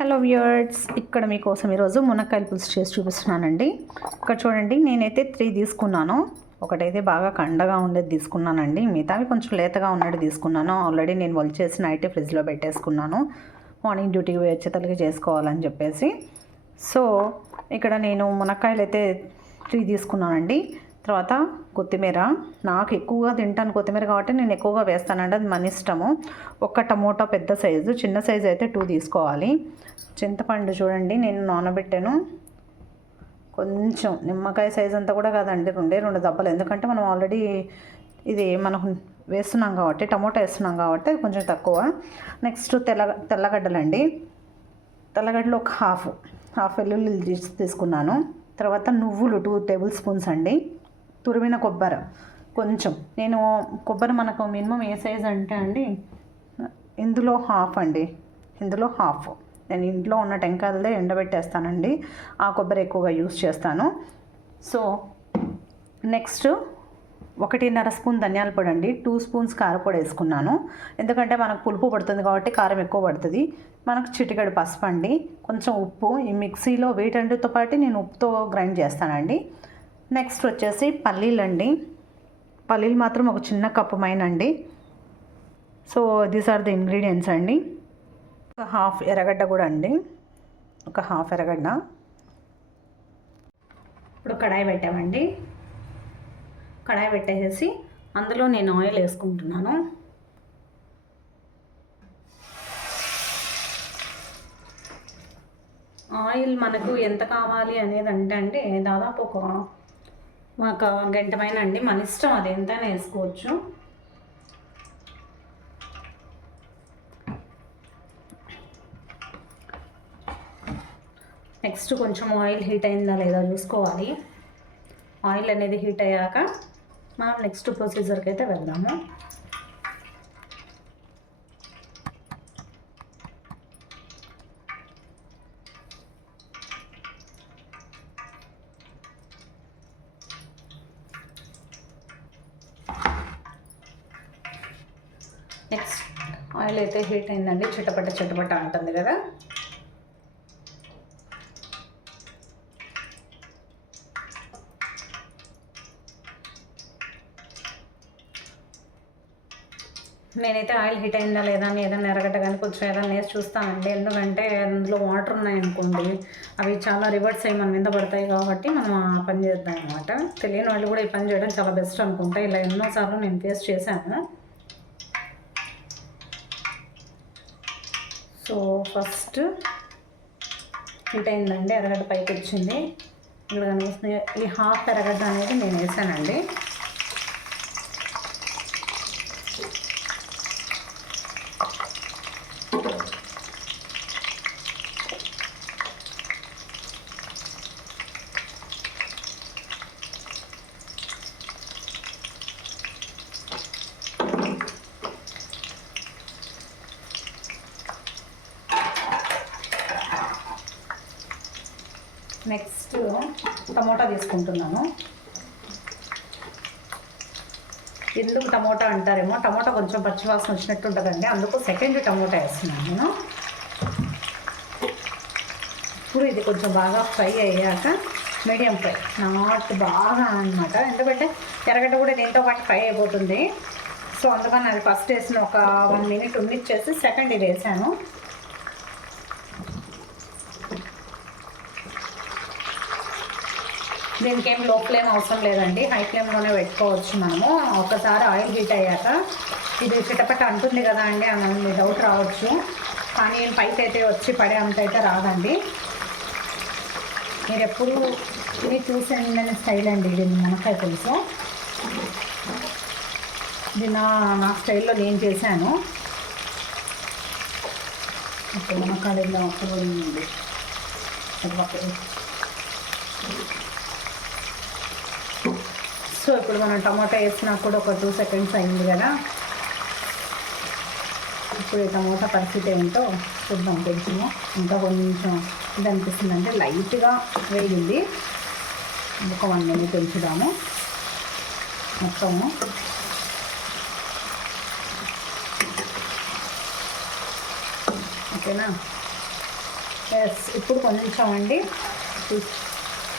Hello viewers, ఇక్కడ మీకోసం ఈరోజు మునక్కాయల పులుసు చేసి చూపిస్తున్నానండి. ఇక్కడ చూడండి, నేనైతే 3 తీసుకున్నాను. ఒకటైతే బాగా కండగా ఉండేది తీసుకున్నానండి, మిగతావి కొంచెం లేతగా ఉన్నట్టు తీసుకున్నాను. ఆల్రెడీ నేను చేసి నైట్ ఫ్రిడ్జ్లో పెట్టేసుకున్నాను, మార్నింగ్ డ్యూటీకి వచ్చేతలకి చేసుకోవాలని చెప్పేసి. సో ఇక్కడ నేను మునక్కాయలు అయితే 3 తీసుకున్నానండి. తర్వాత కొత్తిమీర, నాకు ఎక్కువగా తింటాను కొత్తిమీర కాబట్టి నేను ఎక్కువగా వేస్తానండి, అది మన ఇష్టము. ఒక టమోటా పెద్ద సైజు, చిన్న సైజు అయితే 2 తీసుకోవాలి. చింతపండు చూడండి, నేను నానబెట్టాను. కొంచెం నిమ్మకాయ సైజు అంతా కూడా కాదండి, 2 దెబ్బలు, ఎందుకంటే మనం ఆల్రెడీ ఇది మనం వేస్తున్నాం కాబట్టి, టమోటా వేస్తున్నాం కాబట్టి అది కొంచెం తక్కువ. నెక్స్ట్ తెల్లగడ్డలండి. తెల్లగడ్డలు ఒక హాఫ్ వెల్లుల్లి తీసుకున్నాను. తర్వాత నువ్వులు 2 టేబుల్ స్పూన్స్ అండి. తురిమిన కొబ్బరి కొంచెం, నేను కొబ్బరి మనకు మినిమం ఏ సైజ్ అంటే అండి, ఇందులో హాఫ్ అండి, ఇందులో హాఫ్. నేను ఇంట్లో ఉన్న టెంకాయలదే ఎండబెట్టేస్తానండి, ఆ కొబ్బరి ఎక్కువగా యూస్ చేస్తాను. సో నెక్స్ట్ 1.5 స్పూన్ ధనియాల పొడి అండి, 2 స్పూన్స్ కారపొడి వేసుకున్నాను. ఎందుకంటే మనకు పులుపు పడుతుంది కాబట్టి కారం ఎక్కువ పడుతుంది. మనకు చిటికెడు పసుపు అండి, కొంచెం ఉప్పు. ఈ మిక్సీలో వీటన్నిటితో పాటు నేను ఉప్పుతో గ్రైండ్ చేస్తానండి. నెక్స్ట్ వచ్చేసి పల్లీలండి. పల్లీలు మాత్రం ఒక చిన్న కప్పు మైనండి. So these are the ingredients అండి. ఒక హాఫ్ ఎర్రగడ్డ కూడా అండి, ఒక హాఫ్ ఎర్రగడ్డ. ఇప్పుడు కడాయి పెట్టామండి. కడాయి పెట్టేసి అందులో నేను ఆయిల్ వేసుకుంటున్నాను. ఆయిల్ మనకు ఎంత కావాలి అనేది అంటే దాదాపు ఒక గంట పైన అండి, మన ఇష్టం, అది ఎంతైనా వేసుకోవచ్చు. నెక్స్ట్ కొంచెం ఆయిల్ హీట్ అయిందా లేదా చూసుకోవాలి. ఆయిల్ అనేది హీట్ అయ్యాక మనం నెక్స్ట్ ప్రొసీజర్కి అయితే వెళ్దాము. నెక్స్ట్ ఆయిల్ అయితే హీట్ అయిందండి, చిటపట అంటుంది కదా. నేనైతే ఆయిల్ హీట్ అయిందా లేదా అని ఏదైనా ఎర్రగడ్డ కానీ కొంచెం ఏదైనా వేసి చూస్తానండి, ఎందుకంటే అందులో వాటర్ ఉన్నాయనుకోండి అవి చాలా రివర్స్ అయ్యి మన మీద పడతాయి కాబట్టి మనం ఆ పని చేద్దాం అనమాట. తెలియని వాళ్ళు కూడా ఈ పని చేయడం చాలా బెస్ట్ అనుకుంటా. ఇలా ఎన్నోసార్లు నేను ఫేస్ చేశాను. సో ఫస్ట్ హీట్ అయిందండి, ఎర్రగడ్డ పైకి వచ్చింది. ఇక్కడ ఈ హాఫ్ ఎర్రగడ్డ అనేది నేను వేసానండి. నెక్స్ట్ టమోటా తీసుకుంటున్నాను. ఎందుకు టమోటా అంటారేమో, టమోటా కొంచెం పచ్చివాసన వచ్చినట్టు ఉంటుందండి, అందుకు సెకండ్ టమోటా వేస్తున్నాను నేను. ఇప్పుడు ఇది కొంచెం బాగా ఫ్రై అయ్యాక, మీడియం ఫ్రై, నాట్ బాగా అనమాట, ఎందుకంటే ఎర్రగడ్డ కూడా దీంతో పాటు ఫ్రై అయిపోతుంది. సో అందుకని అది ఫస్ట్ వేసిన ఒక 1 మినిట్ ఉండిచ్చేసి సెకండ్ ఇది వేసాను. దీనికి ఏం లో ఫ్లేమ్ అవసరం లేదండి, హై ఫ్లేమ్లోనే పెట్టుకోవచ్చు మనము. ఒకసారి ఆయిల్ హీట్ అయ్యాక ఇది చిటపట అంటుంది కదా అండి అని మీ డౌట్ రావచ్చు, కానీ పైకి అయితే వచ్చి పడే అంత అయితే రాదండి. మీరు ఎప్పుడు ఇది చూసిన స్టైల్ అండి, ఇది మునక్కాయ పులుసు. ఇది నా స్టైల్లో నేను చేశాను. ఇప్పుడు మునక్కాయలో ఉంది. సో ఇప్పుడు మనం టమాటా వేసినా కూడా ఒక 2 సెకండ్స్ అయింది కదా. ఇప్పుడు ఈ టమాటా పరిస్థితి ఏంటో చూద్దాం. కొంచెము ఇంకా కొంచెం ఇది అనిపిస్తుంది అంటే లైట్గా వేగింది, ఒక 1 మినిట్ ఉంచుదాము మొత్తము. ఓకేనా. ఎస్, ఇప్పుడు కొంచెం అండి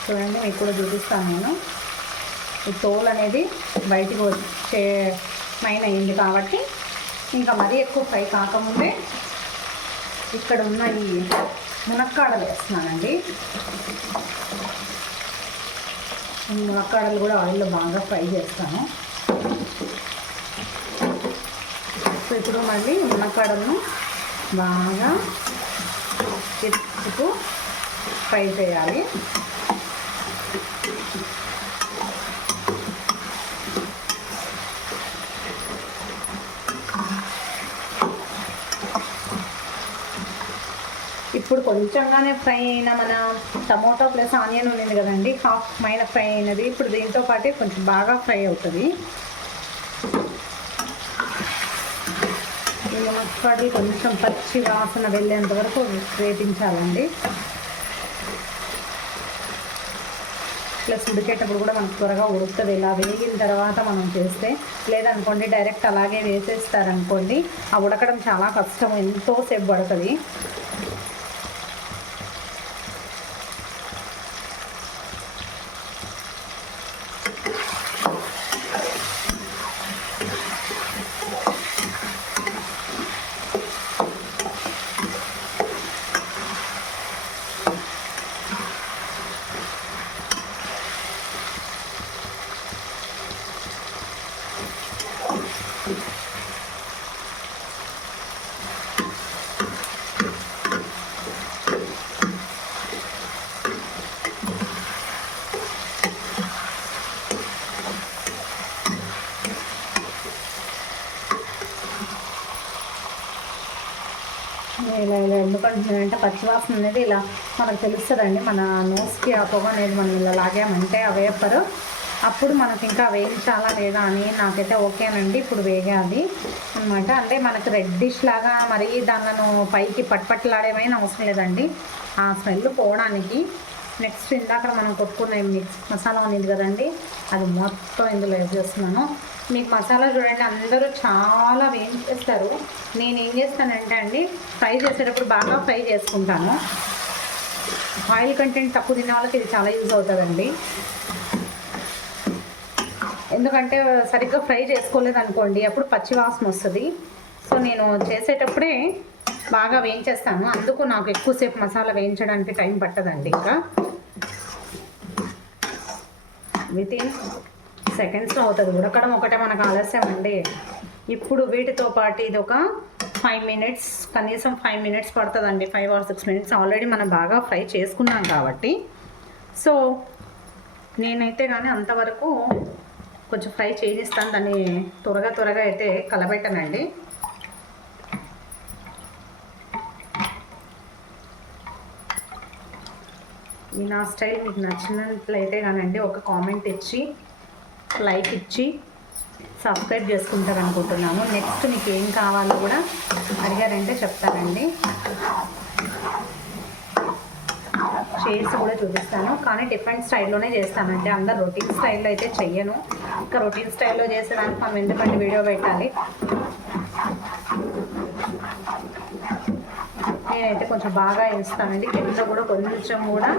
చూడండి, మీకు కూడా చూపిస్తాను నేను. ఈ తోలు అనేది బయటికి వచ్చే మైన్ అయింది కాబట్టి ఇంకా మరీ ఎక్కువ ఫ్రై కాకముందే ఇక్కడ ఉన్న ఈ మునక్కాడలు వేస్తున్నానండి. ఈ మునక్కాడలు కూడా ఆయిల్లో బాగా ఫ్రై చేస్తాను. సో ఇప్పుడు మళ్ళీ మునక్కాడలను బాగా తిప్పుతూ ఫ్రై చేయాలి. ఇప్పుడు కొంచెంగానే ఫ్రై అయిన మన టమోటా ప్లస్ ఆనియన్ ఉంది కదండి, హాఫ్ మైన ఫ్రై అయినది. ఇప్పుడు దీంతో పాటే కొంచెం బాగా ఫ్రై అవుతుంది. ఈ మునక్కాడలు కొంచెం పచ్చి వాసన వెళ్ళేంత వరకు వేపించాలండి. ప్లస్ ఉడికేటప్పుడు కూడా మనకు త్వరగా ఉడుకుతుంది. ఇలా వేగిన తర్వాత మనం చేస్తే, లేదనుకోండి డైరెక్ట్ అలాగే వేసేస్తారనుకోండి, ఆ ఉడకడం చాలా కష్టం, ఎంతోసేపు పడుతుంది. ఇలా ఇలా ఎందుకంటున్నానంటే పచ్చివాసన అనేది ఇలా మనకు తెలుస్తుందండి. మన నోస్కి ఆ పొగ అనేది మనం ఇలా లాగామంటే ఆ వేపరు, అప్పుడు మనకి ఇంకా వేయించాలా లేదా అని నాకైతే ఓకేనండి. ఇప్పుడు వేగాది అనమాట. అంటే మనకు రెడ్డిష్ లాగా మరీ దానిలను పైకి పట్పట్లాడేమైనా అవసరం లేదండి. ఆ స్మెల్ పోవడానికి నెక్స్ట్ ఇందాక మనం కొట్టుకున్న మిక్స్ మసాలా ఉంది కదండి, అది మొత్తం ఇందులో వేసేస్తున్నాను. మీకు మసాలా చూడండి, అందరూ చాలా వేయించేస్తారు. నేను ఏం చేస్తానంటే అండి, ఫ్రై చేసేటప్పుడు బాగా ఫ్రై చేసుకుంటాను. ఆయిల్ కంటెంట్ తక్కువ తినే వాళ్ళకి ఇది చాలా యూజ్ అవుతుందండి. ఎందుకంటే సరిగ్గా ఫ్రై చేసుకోలేదు అనుకోండి, అప్పుడు పచ్చి వాసన వస్తుంది. సో నేను చేసేటప్పుడే బాగా వేయించేస్తాను, అందుకు నాకు ఎక్కువసేపు మసాలా వేయించడానికి టైం పట్టదండి. ఇంకా వితిన్ సెకండ్స్లో అవుతుంది. ఉడకడం ఒకటే మనకు ఆలస్యం అండి. ఇప్పుడు వీటితో పాటు ఇది ఒక 5 మినిట్స్, కనీసం 5 మినిట్స్ పడుతుందండి. 5 or 6 మినిట్స్ ఆల్రెడీ మనం బాగా ఫ్రై చేసుకున్నాం కాబట్టి. సో నేనైతే కానీ అంతవరకు కొంచెం ఫ్రై చేయిస్తాను, దాన్ని త్వరగా అయితే కలబెట్టనండి. ఈ నా స్టైల్ మీకు నచ్చినట్లయితే కానండి ఒక కామెంట్ ఇచ్చి, లైక్ ఇచ్చి సబ్స్క్రైబ్ చేసుకుంటారు అనుకుంటున్నాను. నెక్స్ట్ మీకు ఏం కావాలో కూడా అడిగారంటే చెప్తానండి, చేసి కూడా చూపిస్తాను. కానీ డిఫరెంట్ స్టైల్లోనే చేస్తానండి, అందరు రొటీన్ స్టైల్లో అయితే చెయ్యను. ఇంకా రొటీన్ స్టైల్లో చేసేదానికి మనం ఎందుకంటే వీడియో పెట్టాలి. నేనైతే కొంచెం బాగా వేస్తానండి. కింద కూడా కొంచెం కూడా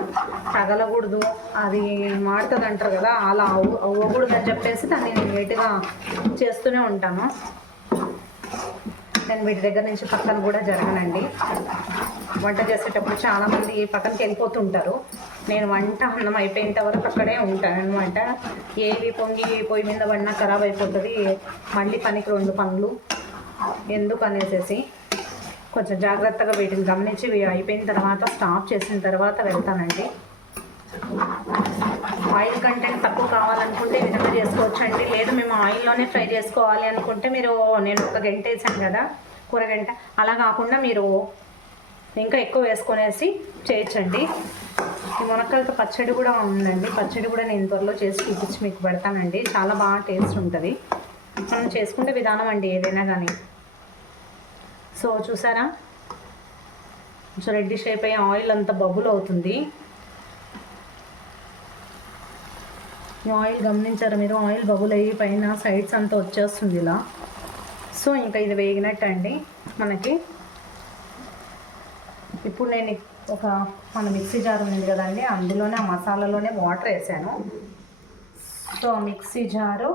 తగలకూడదు, అది మాడుతుంది అంటారు కదా, అలా అవ్వకూడదు అని చెప్పేసి దాన్ని నేను నీట్గా చేస్తూనే ఉంటాను. నేను వీటి దగ్గర నుంచి పక్కన కూడా జరగనండి. వంట చేసేటప్పుడు చాలామంది పక్కనకి వెళ్ళిపోతుంటారు. నేను వంట అన్నం అయిపోయేంత వరకు అక్కడే ఉంటాను అనమాట. ఏవి పొంగి పొయ్యి మీద పడినా ఖరాబ్ అయిపోతుంది, మళ్ళీ పనికి 2 పనులు ఎందుకు అనేసి కొంచెం జాగ్రత్తగా వీటిని గమనించి అయిపోయిన తర్వాత స్టాప్ చేసిన తర్వాత వెళ్తానండి. ఆయిల్ కంటెంట్ తక్కువ కావాలనుకుంటే ఈ విధంగా చేసుకోవచ్చండి. లేదు మేము ఆయిల్లోనే ఫ్రై చేసుకోవాలి అనుకుంటే మీరు, నేను 1 గంట వేసాను కదా కూరగంట, అలా కాకుండా మీరు ఇంకా ఎక్కువ వేసుకొనేసి చేయొచ్చండి. ఈ మునక్కాయలతో పచ్చడి కూడా ఉందండి, పచ్చడి కూడా నేను త్వరలో చేసి చూపించి మీకు పెడతానండి. చాలా బాగా టేస్ట్ ఉంటుంది. మనం చేసుకుంటే విధానం అండి ఏదైనా కానీ. సో చూసారా, కొంచెం రెడ్డిష్ అయిపోయి ఆయిల్ అంతా బబుల్ అవుతుంది. ఈ ఆయిల్ గమనించారా మీరు, ఆయిల్ బబుల్ అయ్యి పైన సైడ్స్ అంతా వచ్చేస్తుంది ఇలా. సో ఇంకా ఇది వేగినట్టు అండి మనకి. ఇప్పుడు నేను ఒక మన మిక్సీ జార్ ఉంది కదండి, అందులోనే ఆ మసాలాలోనే వాటర్ వేసాను. సో మిక్సీ జారు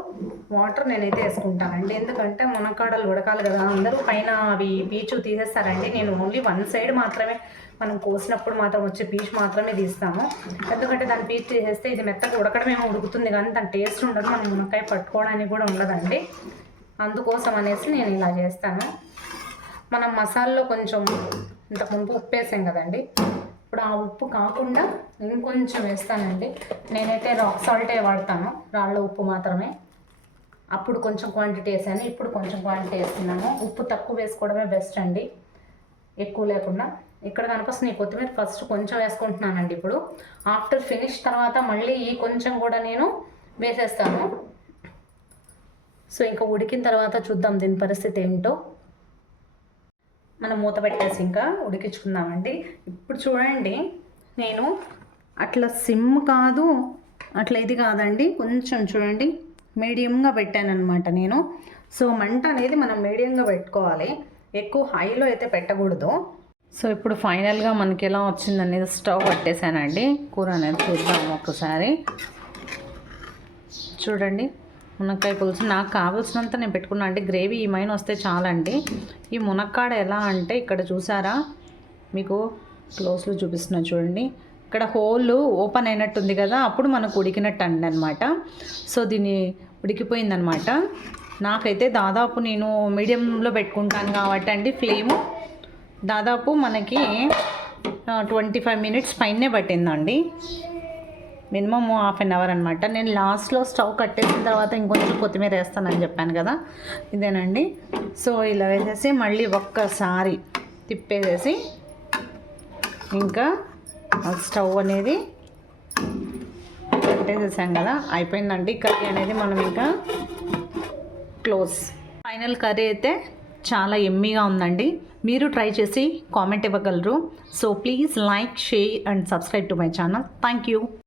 వాటర్ నేనైతే వేసుకుంటానండి, ఎందుకంటే మునక్కాడలు ఉడకాలి కదా. అందరూ పైన అవి పీచు తీసేస్తారండి, నేను ఓన్లీ వన్ సైడ్ మాత్రమే, మనం కోసినప్పుడు మాత్రం వచ్చే పీచు మాత్రమే తీస్తాము. ఎందుకంటే దాన్ని పీచు తీసేస్తే ఇది మెత్తగా ఉడకడమేమో ఉడుకుతుంది కానీ దాని టేస్ట్ ఉండదు, మనం మునక్కాయ పట్టుకోవడానికి కూడా ఉండదండి. అందుకోసం అనేసి నేను ఇలా చేస్తాను. మనం మసాలాలో కొంచెం ఇంతకుముందు ఉప్పు వేసాం కదండి, ఇప్పుడు ఆ ఉప్పు కాకుండా ఇంకొంచెం వేస్తానండి. నేనైతే రాక్ సాల్టే వాడతాను, రాళ్ళ ఉప్పు మాత్రమే. అప్పుడు కొంచెం క్వాంటిటీ వేసాను, ఇప్పుడు కొంచెం క్వాంటిటీ వేస్తున్నాను. ఉప్పు తక్కువ వేసుకోవడమే బెస్ట్ అండి, ఎక్కువ లేకుండా. ఇక్కడ కనిపిస్తుంది ఈ కొత్తిమీర ఫస్ట్ కొంచెం వేసుకుంటున్నానండి. ఇప్పుడు ఆఫ్టర్ ఫినిష్ తర్వాత మళ్ళీ ఈ కొంచెం కూడా నేను వేసేస్తాను. సో ఇంకా ఉడికిన తర్వాత చూద్దాం దీని పరిస్థితి ఏంటో. మనం మూత పెట్టేసి ఇంకా ఉడికించుకుందామండి. ఇప్పుడు చూడండి, నేను అట్లా సిమ్ కాదు, అట్లా ఇది కాదండి, కొంచెం చూడండి మీడియంగా పెట్టాను అనమాట నేను. సో మంట అనేది మనం మీడియంగా పెట్టుకోవాలి, ఎక్కువ హైలో అయితే పెట్టకూడదు. సో ఇప్పుడు ఫైనల్గా మనకి ఎలా వచ్చిందనేది స్టవ్ పట్టేసానండి. కూర అనేది చూద్దాము ఒకసారి. చూడండి మునక్కాయ పులుసు నాకు కావాల్సినంత నేను పెట్టుకున్నా అండి. గ్రేవీ ఏమైనా వస్తే చాలండి. ఈ మునక్కాడ ఎలా అంటే ఇక్కడ చూసారా, మీకు క్లోజ్లో చూపిస్తున్నా చూడండి, ఇక్కడ హోల్ ఓపెన్ అయినట్టుంది కదా, అప్పుడు మనకు ఉడికినట్టు అండి అనమాట. సో దీన్ని ఉడికిపోయిందనమాట. నాకైతే దాదాపు నేను మీడియంలో పెట్టుకుంటాను కాబట్టి అండి, ఫ్లేము దాదాపు మనకి 25 మినిట్స్ పైనే పట్టిందండి, మినిమం హాఫ్ అన్ అవర్ అనమాట. నేను లాస్ట్లో స్టవ్ కట్టేసిన తర్వాత ఇంకొంచెం కొత్తిమీర వేస్తానని చెప్పాను కదా, ఇదేనండి. సో ఇలా వేసేసి మళ్ళీ ఒక్కసారి తిప్పేసేసి ఇంకా స్టవ్ అనేది పెట్టేసేసాం కదా, అయిపోయిందండి కర్రీ అనేది. మనం ఇంకా క్లోజ్. ఫైనల్ కర్రీ అయితే చాలా ఎమ్మీగా ఉందండి. మీరు ట్రై చేసి కామెంట్ ఇవ్వగలరు. So please like, share and subscribe to my channel. Thank you.